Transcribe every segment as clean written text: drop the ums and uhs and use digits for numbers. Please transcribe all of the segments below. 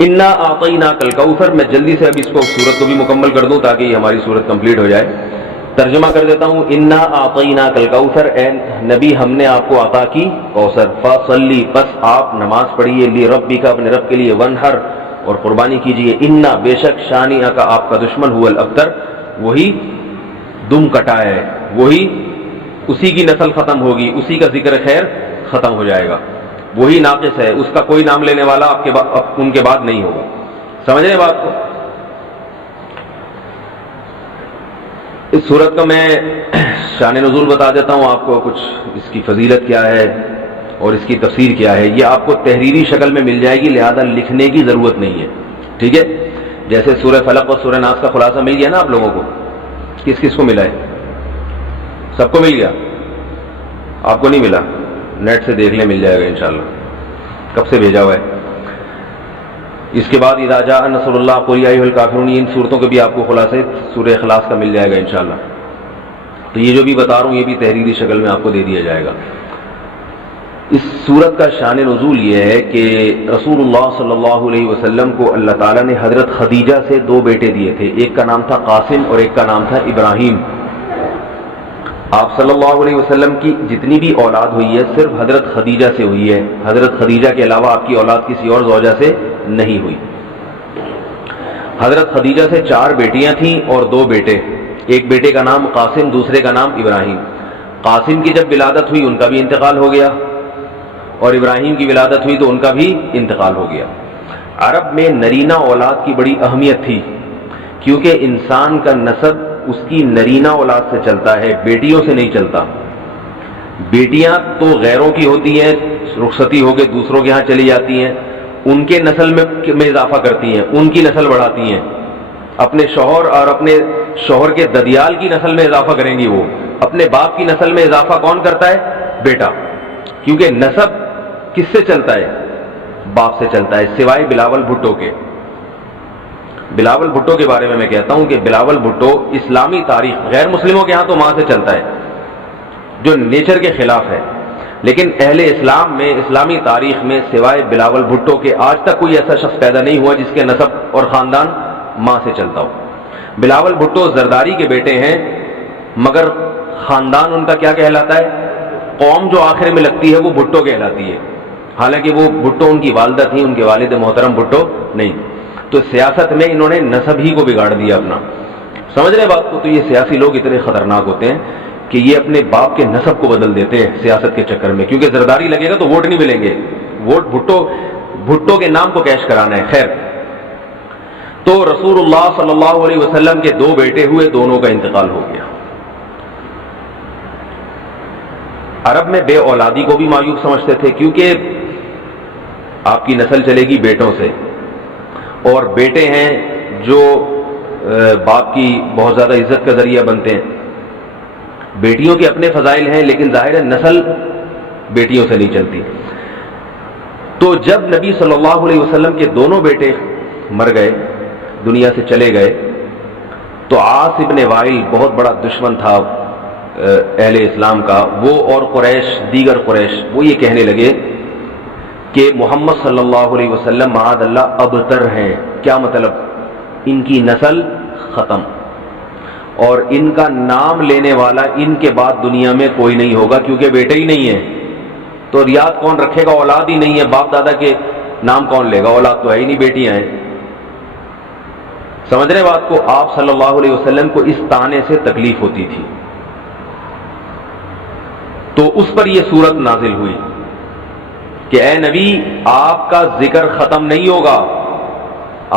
انا اعطیناک الکوثر، میں جلدی سے اب اس کو سورت کو بھی مکمل کر دوں تاکہ ہماری سورت کمپلیٹ ہو جائے. ترجمہ کر دیتا ہوں. انا اعطیناک الکوثر، اے نبی ہم نے آپ کو عطا کی کوثر. فصلی، پس آپ نماز پڑھیے. لربک، اپنے رب کے لیے. ونحر، اور قربانی کیجیے. انا، بے شک. شانئک، آپ کا دشمن. هو الابتر، وہی دم کٹا ہے، وہی اسی کی نسل ختم ہوگی، اسی کا ذکر خیر ختم ہو جائے گا، وہی ناقص ہے، اس کا کوئی نام لینے والا ان کے بعد نہیں ہوگا. سمجھ رہے بات کو؟ اس صورت کا میں شان نزول بتا دیتا ہوں آپ کو، کچھ اس کی فضیلت کیا ہے اور اس کی تفسیر کیا ہے. یہ آپ کو تحریری شکل میں مل جائے گی، لہذا لکھنے کی ضرورت نہیں ہے. ٹھیک ہے؟ جیسے سورہ فلق اور سورہ ناس کا خلاصہ مل گیا نا آپ لوگوں کو. کس کس کو ملا ہے؟ سب کو مل گیا؟ آپ کو نہیں ملا؟ نیٹ سے دیکھ لیں، مل جائے گا انشاءاللہ. کب سے بھیجا ہوا ہے؟ اس کے بعد اذا جاء نصر اللہ قل یا ایھا الکافرون، ان صورتوں کے بھی آپ کو خلاصے سورہ اخلاص کا مل جائے گا انشاءاللہ. تو یہ جو بھی بتا رہا ہوں یہ بھی تحریری شکل میں آپ کو دے دیا جائے گا. اس صورت کا شان نزول یہ ہے کہ رسول اللہ صلی اللہ علیہ وسلم کو اللہ تعالیٰ نے حضرت خدیجہ سے 2 بیٹے دیے تھے. ایک کا نام تھا قاسم اور ایک کا نام تھا ابراہیم. آپ صلی اللہ علیہ وسلم کی جتنی بھی اولاد ہوئی ہے صرف حضرت خدیجہ سے ہوئی ہے. حضرت خدیجہ کے علاوہ آپ کی اولاد کسی اور زوجہ سے نہیں ہوئی. حضرت خدیجہ سے 4 بیٹیاں تھیں اور 2 بیٹے. ایک بیٹے کا نام قاسم، دوسرے کا نام ابراہیم. قاسم کی جب ولادت ہوئی ان کا بھی انتقال ہو گیا، اور ابراہیم کی ولادت ہوئی تو ان کا بھی انتقال ہو گیا. عرب میں نرینہ اولاد کی بڑی اہمیت تھی، کیونکہ انسان کا نسب اس کی نرینہ اولاد سے چلتا ہے، بیٹیوں سے نہیں چلتا. بیٹیاں تو غیروں کی ہوتی ہیں، رخصتی ہو کے دوسروں کے ہاں چلی جاتی ہیں، ان کے نسل میں اضافہ کرتی ہیں، ان کی نسل بڑھاتی ہیں. اپنے شوہر اور اپنے شوہر کے ددیال کی نسل میں اضافہ کریں گی. وہ اپنے باپ کی نسل میں اضافہ کون کرتا ہے؟ بیٹا. کیونکہ نسب کس سے چلتا ہے؟ باپ سے چلتا ہے، سوائے بلاول بھٹو کے. بلاول بھٹو کے بارے میں میں کہتا ہوں کہ بلاول بھٹو اسلامی تاریخ، غیر مسلموں کے ہاں تو ماں سے چلتا ہے جو نیچر کے خلاف ہے، لیکن اہل اسلام میں، اسلامی تاریخ میں سوائے بلاول بھٹو کے آج تک کوئی ایسا شخص پیدا نہیں ہوا جس کے نسب اور خاندان ماں سے چلتا ہو. بلاول بھٹو زرداری کے بیٹے ہیں، مگر خاندان ان کا کیا کہلاتا ہے؟ قوم جو آخر میں لگتی ہے وہ بھٹو کہلاتی ہے، حالانکہ وہ بھٹو ان کی والدہ تھیں، ان کے والد محترم بھٹو نہیں. تو سیاست میں انہوں نے نسب ہی کو بگاڑ دیا اپنا. سمجھ رہے بات کو؟ تو یہ سیاسی لوگ اتنے خطرناک ہوتے ہیں کہ یہ اپنے باپ کے نسب کو بدل دیتے ہیں سیاست کے چکر میں، کیونکہ زرداری لگے گا تو ووٹ نہیں ملیں گے، ووٹ بھٹو کے نام کو کیش کرانا ہے. خیر، تو رسول اللہ صلی اللہ علیہ وسلم کے 2 بیٹے ہوئے، دونوں کا انتقال ہو گیا. عرب میں بے اولادی کو بھی معیوب سمجھتے تھے، کیونکہ آپ کی نسل چلے گی بیٹوں سے، اور بیٹے ہیں جو باپ کی بہت زیادہ عزت کا ذریعہ بنتے ہیں. بیٹیوں کے اپنے فضائل ہیں، لیکن ظاہر ہے نسل بیٹیوں سے نہیں چلتی. تو جب نبی صلی اللہ علیہ وسلم کے دونوں بیٹے مر گئے، دنیا سے چلے گئے، تو عاص ابن وائل بہت بڑا دشمن تھا اہل اسلام کا، وہ اور قریش، دیگر قریش، وہ یہ کہنے لگے کہ محمد صلی اللہ علیہ وسلم معاذ اللہ ابتر ہیں. کیا مطلب؟ ان کی نسل ختم، اور ان کا نام لینے والا ان کے بعد دنیا میں کوئی نہیں ہوگا، کیونکہ بیٹے ہی نہیں ہیں. تو ریاض کون رکھے گا؟ اولاد ہی نہیں ہے، باپ دادا کے نام کون لے گا؟ اولاد تو ہے ہی نہیں، بیٹیاں ہیں. سمجھ رہے بات کو؟ آپ صلی اللہ علیہ وسلم کو اس طعنے سے تکلیف ہوتی تھی، تو اس پر یہ صورت نازل ہوئی کہ اے نبی، آپ کا ذکر ختم نہیں ہوگا،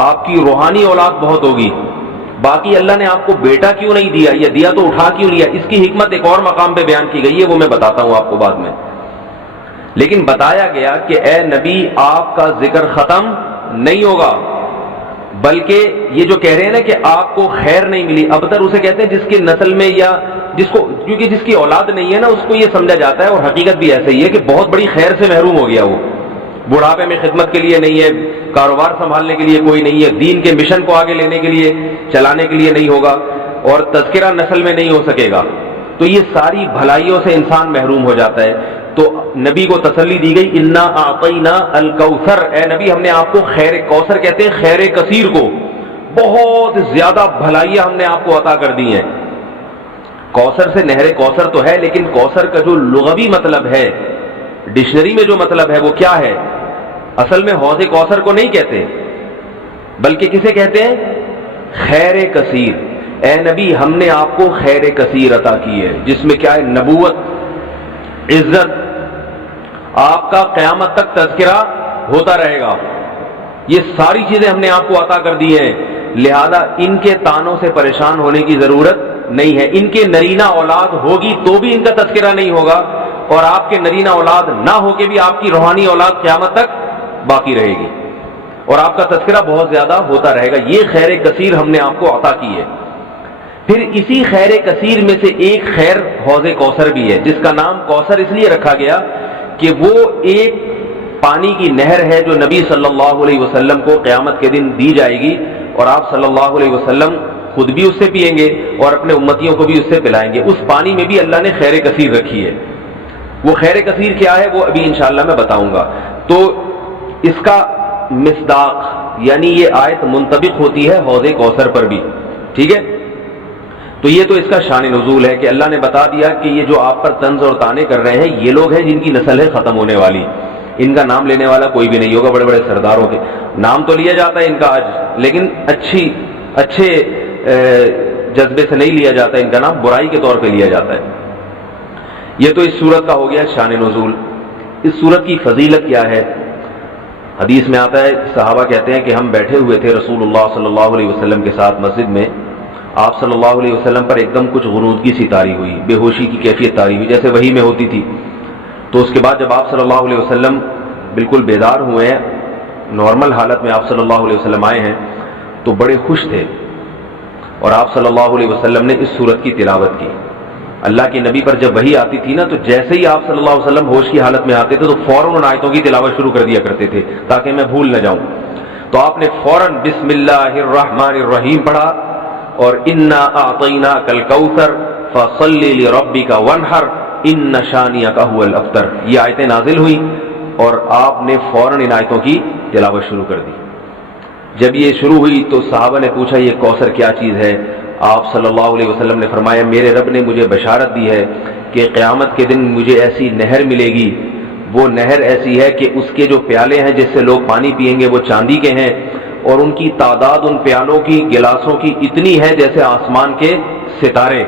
آپ کی روحانی اولاد بہت ہوگی. باقی اللہ نے آپ کو بیٹا کیوں نہیں دیا، یا دیا تو اٹھا کیوں لیا، اس کی حکمت ایک اور مقام پہ بیان کی گئی ہے، وہ میں بتاتا ہوں آپ کو بعد میں. لیکن بتایا گیا کہ اے نبی، آپ کا ذکر ختم نہیں ہوگا، بلکہ یہ جو کہہ رہے ہیں نا کہ آپ کو خیر نہیں ملی، ابتر اسے کہتے ہیں جس کی نسل میں، یا کیونکہ جس کی اولاد نہیں ہے نا، اس کو یہ سمجھا جاتا ہے، اور حقیقت بھی ایسے ہی ہے کہ بہت بڑی خیر سے محروم ہو گیا. وہ بڑھاپے میں خدمت کے لیے نہیں ہے، کاروبار سنبھالنے کے لیے کوئی نہیں ہے، دین کے مشن کو آگے لینے کے لیے، چلانے کے لیے نہیں ہوگا، اور تذکرہ نسل میں نہیں ہو سکے گا. تو یہ ساری بھلائیوں سے انسان محروم ہو جاتا ہے. تو نبی کو تسلی دی گئی انا اعطینا الکوثر، اے نبی ہم نے آپ کو خیر کوثر کہتے ہیں خیر کثیر کو، بہت زیادہ بھلائیاں ہم نے آپ کو عطا کر دی ہیں. کوثر سے نہر کوثر تو ہے، لیکن کوثر کا جو لغوی مطلب ہے ڈکشنری میں جو مطلب ہے وہ کیا ہے؟ اصل میں حوض کوثر کو نہیں کہتے، بلکہ کسے کہتے ہیں؟ خیر کثیر. اے نبی ہم نے آپ کو خیر کثیر عطا کی ہے، جس میں کیا ہے؟ نبوت، عزت، آپ کا قیامت تک تذکرہ ہوتا رہے گا، یہ ساری چیزیں ہم نے آپ کو عطا کر دی ہیں. لہذا ان کے تانوں سے پریشان ہونے کی ضرورت نہیں ہے. ان کے نرینہ اولاد ہوگی تو بھی ان کا تذکرہ نہیں ہوگا، اور آپ کے نرینہ اولاد نہ ہو کے بھی آپ کی روحانی اولاد قیامت تک باقی رہے گی، اور آپ کا تذکرہ بہت زیادہ ہوتا رہے گا. یہ خیر کثیر ہم نے آپ کو عطا کی ہے. پھر اسی خیر کثیر میں سے ایک خیر حوض کوثر بھی ہے، جس کا نام کوثر اس لیے رکھا گیا کہ وہ ایک پانی کی نہر ہے جو نبی صلی اللہ علیہ وسلم کو قیامت کے دن دی جائے گی، اور آپ صلی اللہ علیہ وسلم خود بھی اس سے پیئیں گے اور اپنے امتیوں کو بھی اس سے پلائیں گے. اس پانی میں بھی اللہ نے خیر کثیر رکھی ہے. وہ خیر کثیر کیا ہے وہ ابھی انشاءاللہ میں بتاؤں گا. تو اس کا مصداق یعنی یہ آیت منطبق ہوتی ہے حوض کوثر پر بھی، ٹھیک ہے. تو یہ تو اس کا شان نزول ہے کہ اللہ نے بتا دیا کہ یہ جو آپ پر طنز اور طعنے کر رہے ہیں یہ لوگ ہیں جن کی نسل ہے ختم ہونے والی. ان کا نام لینے والا کوئی بھی نہیں ہوگا. بڑے بڑے سرداروں کے نام تو لیا جاتا ہے ان کا آج، لیکن اچھے جذبے سے نہیں لیا جاتا. ان کا نام برائی کے طور پہ لیا جاتا ہے. یہ تو اس سورت کا ہو گیا شان نزول. اس سورت کی فضیلت کیا ہے؟ حدیث میں آتا ہے، صحابہ کہتے ہیں کہ ہم بیٹھے ہوئے تھے رسول اللہ صلی اللہ علیہ وسلم کے ساتھ مسجد میں. آپ صلی اللہ علیہ وسلم پر ایک دم کچھ غنودگی سی طاری ہوئی، بے ہوشی کی کیفیت طاری ہوئی جیسے وحی میں ہوتی تھی. تو اس کے بعد جب آپ صلی اللہ علیہ وسلم بالکل بیدار ہوئے ہیں، نارمل حالت میں آپ صلی اللہ علیہ وسلم آئے ہیں، تو بڑے خوش تھے، اور آپ صلی اللہ علیہ وسلم نے اس سورت کی تلاوت کی. اللہ کے نبی پر جب وحی آتی تھی نا، تو جیسے ہی آپ صلی اللہ علیہ وسلم ہوش کی حالت میں آتے تھے تو فوراً ان آیتوں کی تلاوت شروع کر دیا کرتے تھے تاکہ میں بھول نہ جاؤں. تو آپ نے فوراً بسم اللہ الرحمن الرحیم پڑھا اور انا اعطیناک الکوثر فصل لربک وانحر ان شانئک هو الابتر. یہ آیتیں نازل ہوئی اور آپ نے فوراً ان آیتوں کی تلاوت شروع کر دی. جب یہ شروع ہوئی تو صحابہ نے پوچھا یہ کوثر کیا چیز ہے؟ آپ صلی اللہ علیہ وسلم نے فرمایا میرے رب نے مجھے بشارت دی ہے کہ قیامت کے دن مجھے ایسی نہر ملے گی، وہ نہر ایسی ہے کہ اس کے جو پیالے ہیں جس سے لوگ پانی پیئیں گے وہ چاندی کے ہیں، اور ان کی تعداد ان پیالوں کی گلاسوں کی اتنی ہے جیسے آسمان کے ستارے،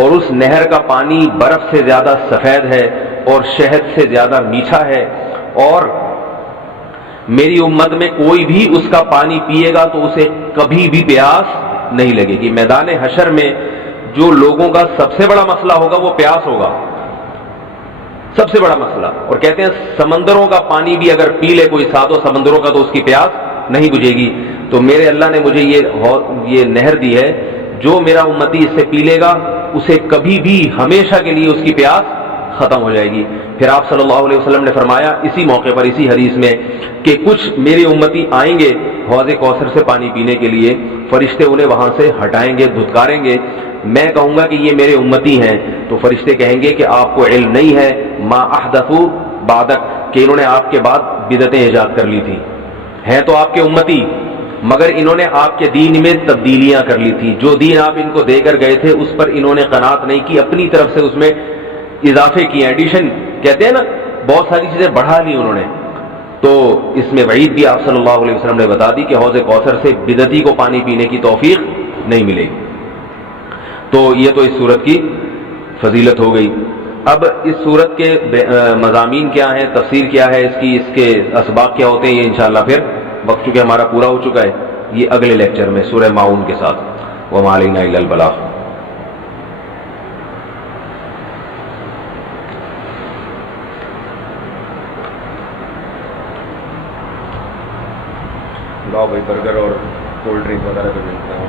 اور اس نہر کا پانی برف سے زیادہ سفید ہے اور شہد سے زیادہ میٹھا ہے، اور میری امت میں کوئی بھی اس کا پانی پیے گا تو اسے کبھی بھی پیاس نہیں لگے گی. میدان حشر میں جو لوگوں کا سب سے بڑا مسئلہ ہوگا وہ پیاس ہوگا، سب سے بڑا مسئلہ. اور کہتے ہیں سمندروں کا پانی بھی اگر پی لے کوئی ساتوں سمندروں کا تو اس کی پیاس نہیں بجھے گی. تو میرے اللہ نے مجھے یہ نہر دی ہے، جو میرا امتی اس سے پی لے گا اسے کبھی بھی ہمیشہ کے لیے اس کی پیاس ختم ہو جائے گی. پھر آپ صلی اللہ علیہ وسلم نے فرمایا اسی موقع پر اسی حدیث میں کہ کچھ میرے امتی آئیں گے حوض کوثر سے پانی پینے کے لیے، فرشتے انہیں وہاں سے ہٹائیں گے، دھتکاریں گے. میں کہوں گا کہ یہ میرے امتی ہیں تو فرشتے کہیں گے کہ آپ کو علم نہیں ہے ما احدثوا بعدک، کہ انہوں نے آپ کے بعد بدعتیں ایجاد کر لی تھی. ہیں تو آپ کے امتی مگر انہوں نے آپ کے دین میں تبدیلیاں کر لی تھی. جو دین آپ ان کو دے کر گئے تھے اس پر انہوں نے قناعت نہیں کی، اپنی طرف سے اس میں اضافے کیے، ایڈیشن کہتے ہیں نا، بہت ساری چیزیں بڑھا لی انہوں نے. تو اس میں وعید بھی آپ صلی اللہ علیہ وسلم نے بتا دی کہ حوض کوثر سے بدعتی کو پانی پینے کی توفیق نہیں ملے گی. تو یہ تو اس صورت کی فضیلت ہو گئی. اب اس صورت کے مضامین کیا ہیں، تفسیر کیا ہے اس کی، اس کے اسباق کیا ہوتے ہیں، یہ انشاءاللہ پھر وقت چونکہ ہمارا پورا ہو چکا ہے یہ اگلے لیکچر میں سورہ ماؤن کے ساتھ. وما علینا الا البلاغ. لاؤ بھائی برگر اور کولڈ ڈرنک وغیرہ بھی ملتا ہے.